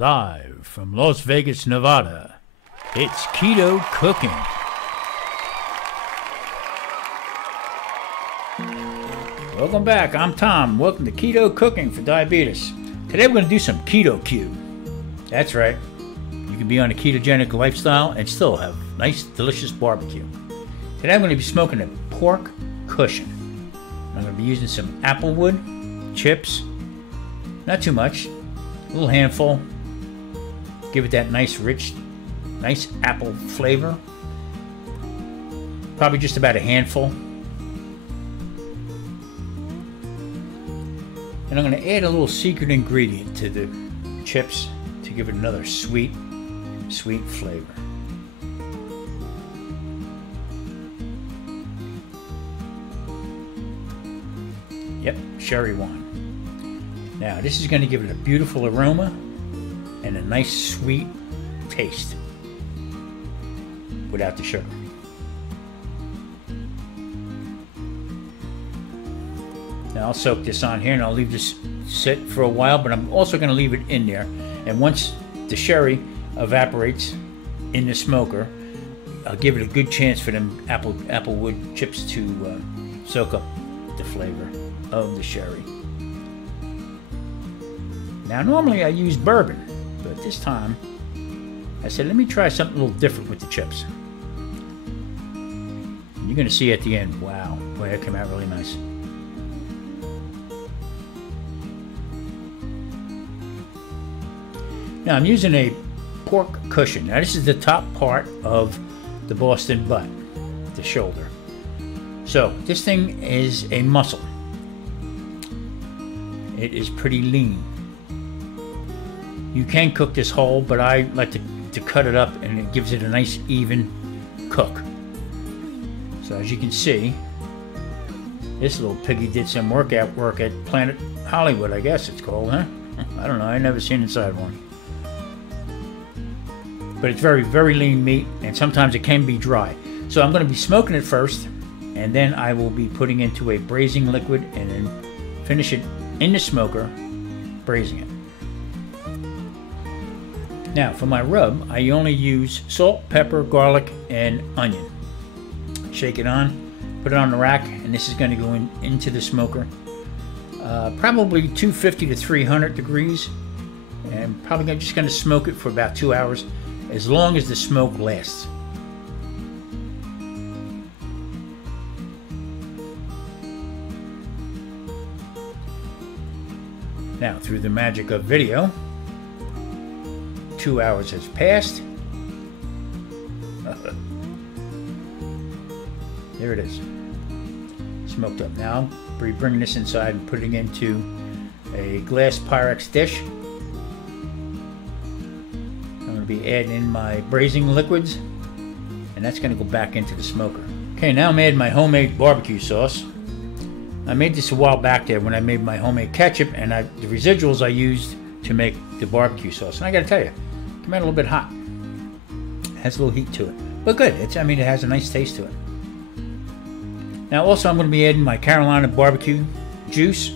Live from Las Vegas, Nevada, it's Keto Cooking. Welcome back, I'm Tom. Welcome to Keto Cooking for Diabetes. Today we're going to do some Keto Bbq. That's right, you can be on a ketogenic lifestyle and still have nice, delicious barbecue. Today I'm going to be smoking a pork cushion. I'm going to be using some applewood, chips, not too much, a little handful. Give it that nice, rich, nice apple flavor. Probably just about a handful. And I'm going to add a little secret ingredient to the chips to give it another sweet, sweet flavor. Yep, sherry wine. Now this is going to give it a beautiful aroma and a nice sweet taste without the sugar. Now I'll soak this on here and I'll leave this sit for a while, but I'm also going to leave it in there, and once the sherry evaporates in the smoker, I'll give it a good chance for them applewood chips to soak up the flavor of the sherry. Now normally I use bourbon, but this time I said let me try something a little different with the chips. You're going to see at the end, wow, boy, that came out really nice. Now I'm using a pork cushion. Now this is the top part of the Boston butt, the shoulder. So this thing is a muscle. It is pretty lean. You can cook this whole, but I like to cut it up, and it gives it a nice even cook. So as you can see, this little piggy did some work at Planet Hollywood, I guess it's called, huh? I don't know, I never seen inside one. But it's very, very lean meat, and sometimes it can be dry. So I'm going to be smoking it first, and then I will be putting into a braising liquid and then finish it in the smoker, braising it. Now for my rub, I only use salt, pepper, garlic, and onion. Shake it on, put it on the rack, and this is going to go into the smoker. Probably 250 to 300 degrees, and probably just going to smoke it for about 2 hours, as long as the smoke lasts. Now, through the magic of video, 2 hours has passed. There it is, smoked up. Now, we're bringing this inside and putting it into a glass Pyrex dish. I'm going to be adding in my braising liquids, and that's going to go back into the smoker. Okay, now I'm adding my homemade barbecue sauce. I made this a while back there when I made my homemade ketchup, and the residuals I used to make the barbecue sauce. And I got to tell you, it came out a little bit hot. It has a little heat to it, but good. It has a nice taste to it. Now also I'm going to be adding my Carolina barbecue juice.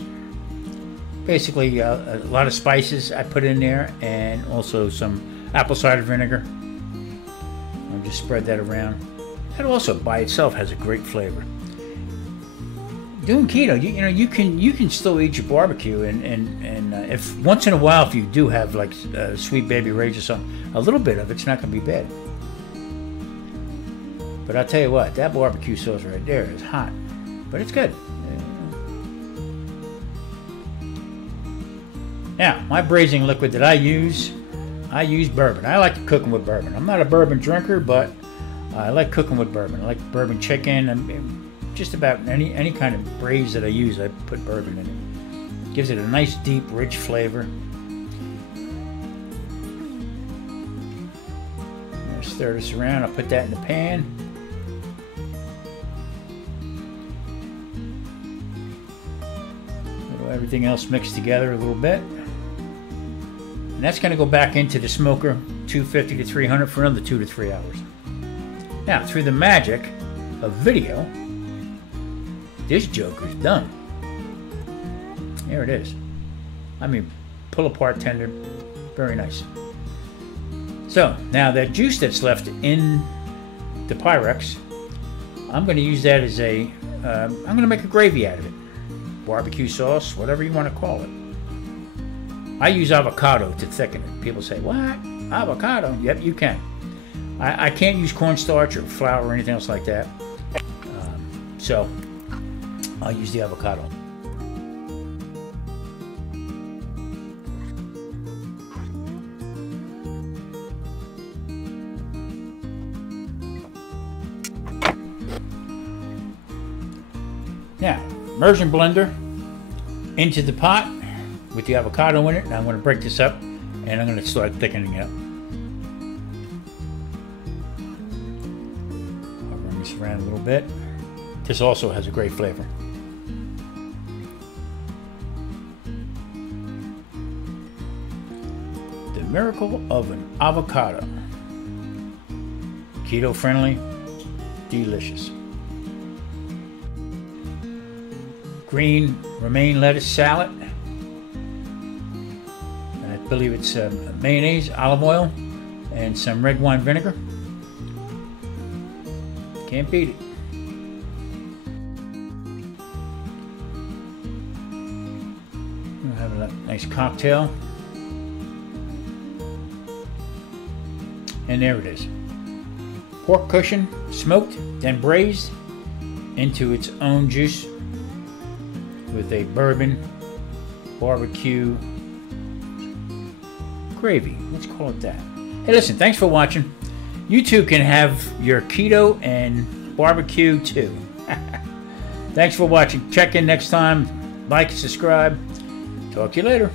Basically a lot of spices I put in there, and also some apple cider vinegar. I'll just spread that around. That also by itself has a great flavor. Doing keto, you can still eat your barbecue, and if once in a while, if you do have like Sweet Baby Ray's or something, a little bit of it's not going to be bad. But I'll tell you what, that barbecue sauce right there is hot, but it's good. Now, my braising liquid that I use bourbon. I like cooking with bourbon. I'm not a bourbon drinker, but I like cooking with bourbon. I like bourbon chicken, and just about any kind of braise that I use, I put bourbon in it. Gives it a nice, deep, rich flavor. Stir this around. I'll put that in the pan. Everything else mixed together a little bit. And that's going to go back into the smoker, 250 to 300 for another 2 to 3 hours. Now, through the magic of video, this joker's done. There it is. I mean, pull apart tender, Very nice. So now that juice that's left in the Pyrex, I'm going to use that as a, I'm going to make a gravy out of it. Barbecue sauce, whatever you want to call it. I use avocado to thicken it. People say, what? Avocado? Yep, you can. I can't use cornstarch or flour or anything else like that. So I'll use the avocado. Now, immersion blender into the pot with the avocado in it. Now I'm going to break this up and I'm going to start thickening it up. I'll run this around a little bit. This also has a great flavor. The miracle of an avocado. Keto friendly, delicious. Green romaine lettuce salad. I believe it's mayonnaise, olive oil, and some red wine vinegar. Can't beat it. We'll have a nice cocktail. And there it is. Pork cushion, smoked, then braised into its own juice with a bourbon barbecue gravy. Let's call it that. Hey, listen, thanks for watching. You too can have your keto and barbecue too. Thanks for watching. Check in next time. Like, subscribe. Talk to you later.